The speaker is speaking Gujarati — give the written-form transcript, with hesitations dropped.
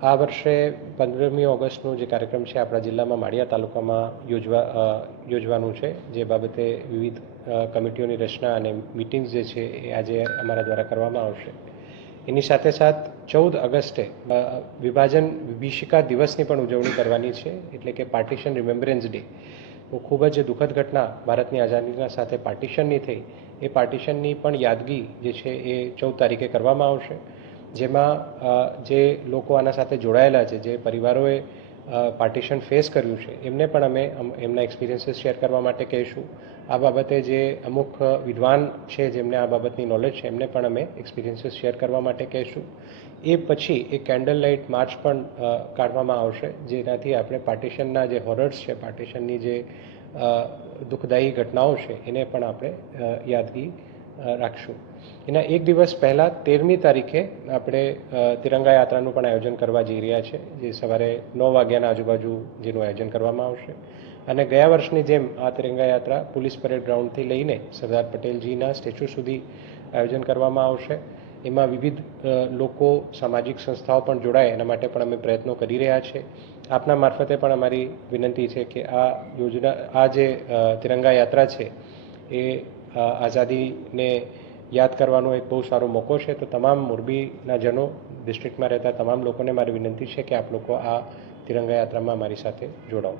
આ વર્ષે 15મી ઓગસ્ટનો જે કાર્યક્રમ છે આપણા જિલ્લામાં માળિયા તાલુકામાં યોજવાનું છે, જે બાબતે વિવિધ કમિટીઓની રચના અને મિટિંગ્સ જે છે એ આજે અમારા દ્વારા કરવામાં આવશે. એની સાથે સાથ 14 ઓગસ્ટે વિભાજન વિભીષિકા દિવસની પણ ઉજવણી કરવાની છે, એટલે કે પાર્ટીશન રિમેમ્બરન્સ ડે. ખૂબ જ દુઃખદ ઘટના ભારતની આઝાદીના સાથે પાર્ટીશનની થઈ, એ પાર્ટીશનની પણ યાદગી જે છે એ 14 તારીખે કરવામાં આવશે, જેમાં જે લોકો આના સાથે જોડાયેલા છે, જે પરિવારોએ પાર્ટીશન ફેસ કર્યું છે, એમને પણ અમે એમના એક્સપિરિયન્સીસ શેર કરવા માટે કહીશું. આ બાબતે જે અમુક વિદ્વાન છે જેમને આ બાબતની નોલેજ છે, એમને પણ અમે એક્સપિરિયન્સીસ શેર કરવા માટે કહીશું. એ પછી એક કેન્ડલ લાઇટ માર્ચ પણ કાઢવામાં આવશે, જેનાથી આપણે પાર્ટીશનના જે હોરર્સ છે, પાર્ટીશનની જે દુઃખદાયી ઘટનાઓ છે, એને પણ આપણે યાદગી રાખશું. એના એક દિવસ પહેલાં 13મી તારીખે આપણે તિરંગા યાત્રાનું પણ આયોજન કરવા જઈ રહ્યા છે, જે સવારે 9 વાગ્યાના આજુબાજુ જેનું આયોજન કરવામાં આવશે. અને ગયા વર્ષની જેમ આ તિરંગા યાત્રા પોલીસ પરેડ ગ્રાઉન્ડથી લઈને સરદાર પટેલજીના સ્ટેચ્યુ સુધી આયોજન કરવામાં આવશે. એમાં વિવિધ લોકો, સામાજિક સંસ્થાઓ પણ જોડાય, એના માટે પણ અમે પ્રયત્નો કરી રહ્યા છીએ. આપના મારફતે પણ અમારી વિનંતી છે કે આ જે તિરંગા યાત્રા છે એ આઝાદીને યાદ કરવાનો એક બહુ સારો મોકો છે. તો તમામ મોરબીના જનો, ડિસ્ટ્રિક્ટમાં રહેતા તમામ લોકોને મારી વિનંતી છે કે આપ લોકો આ તિરંગા યાત્રામાં મારી સાથે જોડાઓ.